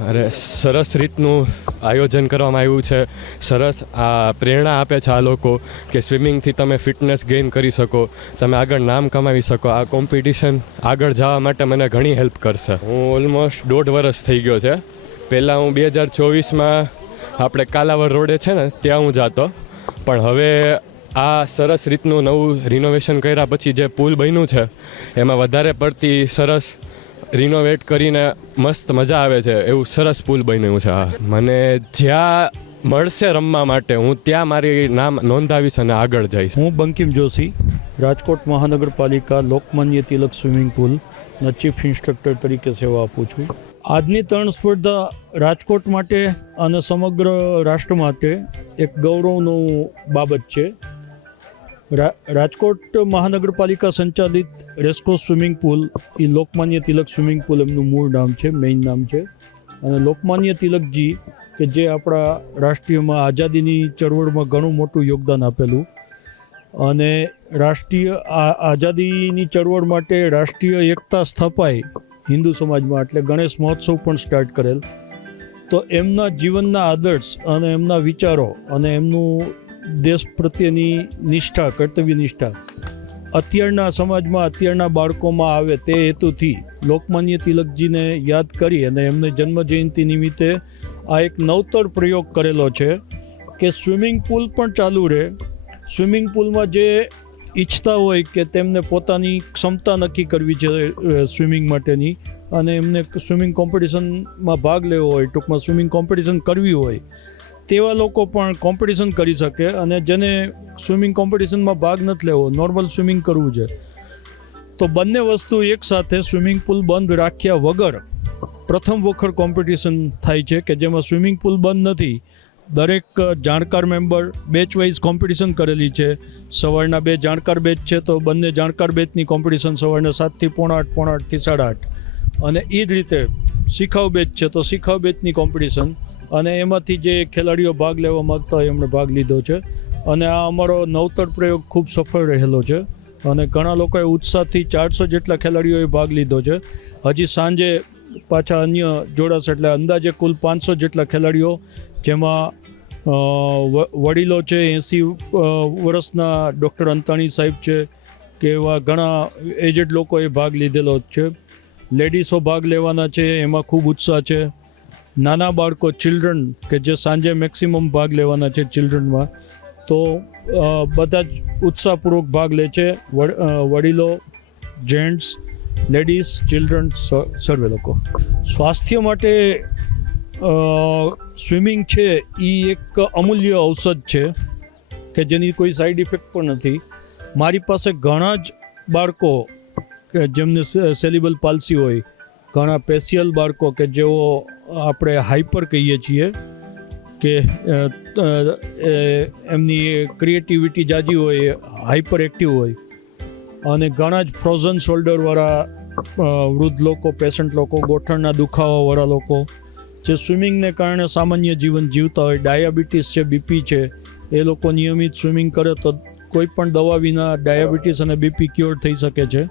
અરે, સરસ રીતનું આયોજન કરવામાં આવ્યું છે. સરસ આ પ્રેરણા આપે છે આ લોકો કે સ્વિમિંગથી તમે ફિટનેસ ગેઇન કરી શકો, તમે આગળ નામ કમાવી શકો. આ કોમ્પિટિશન આગળ જવા માટે મને ઘણી હેલ્પ કરશે. હું ઓલમોસ્ટ દોઢ વર્ષ થઈ ગયો છે. પહેલાં હું બે હજાર ચોવીસમાં આપણે કાલાવર રોડે છે ને, ત્યાં હું જાતો. પણ હવે આ સરસ રીતનું નવું રિનોવેશન કર્યા પછી જે પુલ બન્યું છે, એમાં વધારે પડતી સરસ રિનોવેટ કરીને મસ્ત મજા આવે છે. એવું સરસ પુલ બન્યું છે. આ મને જ્યાં મળશે રમવા માટે, હું ત્યાં મારી નામ નોંધાવીશ અને આગળ જઈશ. હું બંકિમ જોશી, રાજકોટ મહાનગરપાલિકા લોકમાન્ય તિલક સ્વિમિંગ પુલના ચીફ ઇન્સ્ટ્રક્ટર તરીકે સેવા આપું છું. આજની તરણ સ્પર્ધા રાજકોટ માટે અને સમગ્ર રાષ્ટ્ર માટે એક ગૌરવનું બાબત છે. રાજકોટ મહાનગરપાલિકા સંચાલિત રેસકોસ સ્વિમિંગ પુલ, એ લોકમાન્ય તિલક સ્વિમિંગ પુલ એમનું મૂળ નામ છે, મેઇન નામ છે. અને લોકમાન્ય તિલકજી, કે જે આપણા રાષ્ટ્રીયમાં આઝાદીની ચળવળમાં ઘણું મોટું યોગદાન આપેલું. અને રાષ્ટ્રીય આઝાદીની ચળવળ માટે રાષ્ટ્રીય એકતા સ્થપાય હિન્દુ સમાજમાં, એટલે ગણેશ મહોત્સવ પણ સ્ટાર્ટ કરેલ. તો એમના જીવનના આદર્શ અને એમના વિચારો અને એમનું દેશ પ્રત્યેની નિષ્ઠા, કર્તવ્ય નિષ્ઠા. અત્યારના સમાજમાં, અત્યારના બાળકોમાં આવે તે હેતુથી લોકમાન્ય તિલકજીને યાદ કરી અને એમને જન્મ જયંતિ નિમિત્તે આ એક નવતર પ્રયોગ કરેલો છે કે સ્વિમિંગ પુલ પણ ચાલુ રહે. સ્વિમિંગ પુલમાં જે ઈચ્છતા હોય કે તેમને પોતાની ક્ષમતા નક્કી કરવી છે સ્વિમિંગ માટેની અને એમને સ્વિમિંગ કોમ્પિટિશનમાં ભાગ લેવો હોય, ટૂંકમાં સ્વિમિંગ કોમ્પિટિશન કરવી હોય તેવા લોકો પણ કોમ્પિટિશન કરી શકે અને જેને સ્વિમિંગ કોમ્પિટિશનમાં ભાગ નથી લેવો નોર્મલ સ્વિમિંગ કરવું છે. તો બંને વસ્તુ એકસાથે સ્વિમિંગ પુલ બંધ રાખ્યા વગર પ્રથમ વખત કોમ્પિટિશન થાય છે કે જેમાં સ્વિમિંગ પુલ બંધ નથી. દરેક જાણકાર મેમ્બર બેચ વાઇઝ કોમ્પિટિશન કરેલી છે. સવારના બે જાણકાર બેચ છે તો બંને જાણકાર બેચની કોમ્પિટિશન સવારના સાતથી પોણા આઠ, પોણા આઠથી સાડા આઠ. અને એ જ રીતે શિખાઉ બેચ છે તો શિખાઉ બેચની કોમ્પિટિશન અને એમાંથી જે ખેલાડીઓ ભાગ લેવા માગતા હોય એમણે ભાગ લીધો છે. અને આ અમારો નવતર પ્રયોગ ખૂબ સફળ રહેલો છે. અને ઘણા લોકોએ ઉત્સાહથી ચારસો જેટલા ખેલાડીઓએ ભાગ લીધો છે. હજી સાંજે પાછા અન્ય જોડાશે એટલે અંદાજે કુલ પાંચસો જેટલા ખેલાડીઓ, જેમાં વડીલો છે, એંસી વર્ષના ડૉક્ટર અંતાણી સાહેબ છે કે એવા ઘણા એજેડ લોકોએ ભાગ લીધેલો છે. લેડીઝો ભાગ લેવાના છે, એમાં ખૂબ ઉત્સાહ છે. નાના બાળકો ચિલ્ડ્રન કે જે સાંજે મેક્સિમમ ભાગ લેવાના છે ચિલ્ડ્રનમાં તો બધા જ ઉત્સાહપૂર્વક ભાગ લે છે. વડીલો જેન્ટ્સ લેડીઝ ચિલ્ડ્રન સર્વે લોકો. સ્વાસ્થ્ય માટે સ્વિમિંગ છે એ એક અમૂલ્ય ઔષધ છે, કે જેની કોઈ સાઈડ ઇફેક્ટ પણ નથી. મારી પાસે ઘણા જ બાળકો, કે જેમને સેલિબલ પાલસી હોય, ઘણા પેશિયલ બાળકો કે જેઓ આપણે હાઈપર કહીએ છીએ કે એમની ક્રિએટિવિટી જાજી હોય હાઈપર એક્ટિવ હોય. અને ઘણા જ ફ્રોઝન શોલ્ડરવાળા વૃદ્ધ લોકો પેશન્ટ લોકો, ગોઠણના દુખાવાવાળા લોકો, જે સ્વિમિંગને કારણે સામાન્ય જીવન જીવતા હોય ડાયાબિટીસ છે બીપી છે, એ લોકો નિયમિત સ્વિમિંગ કરે તો કોઈ પણ દવા વિના ડાયાબિટીસ અને બીપી ક્યોર થઈ શકે છે.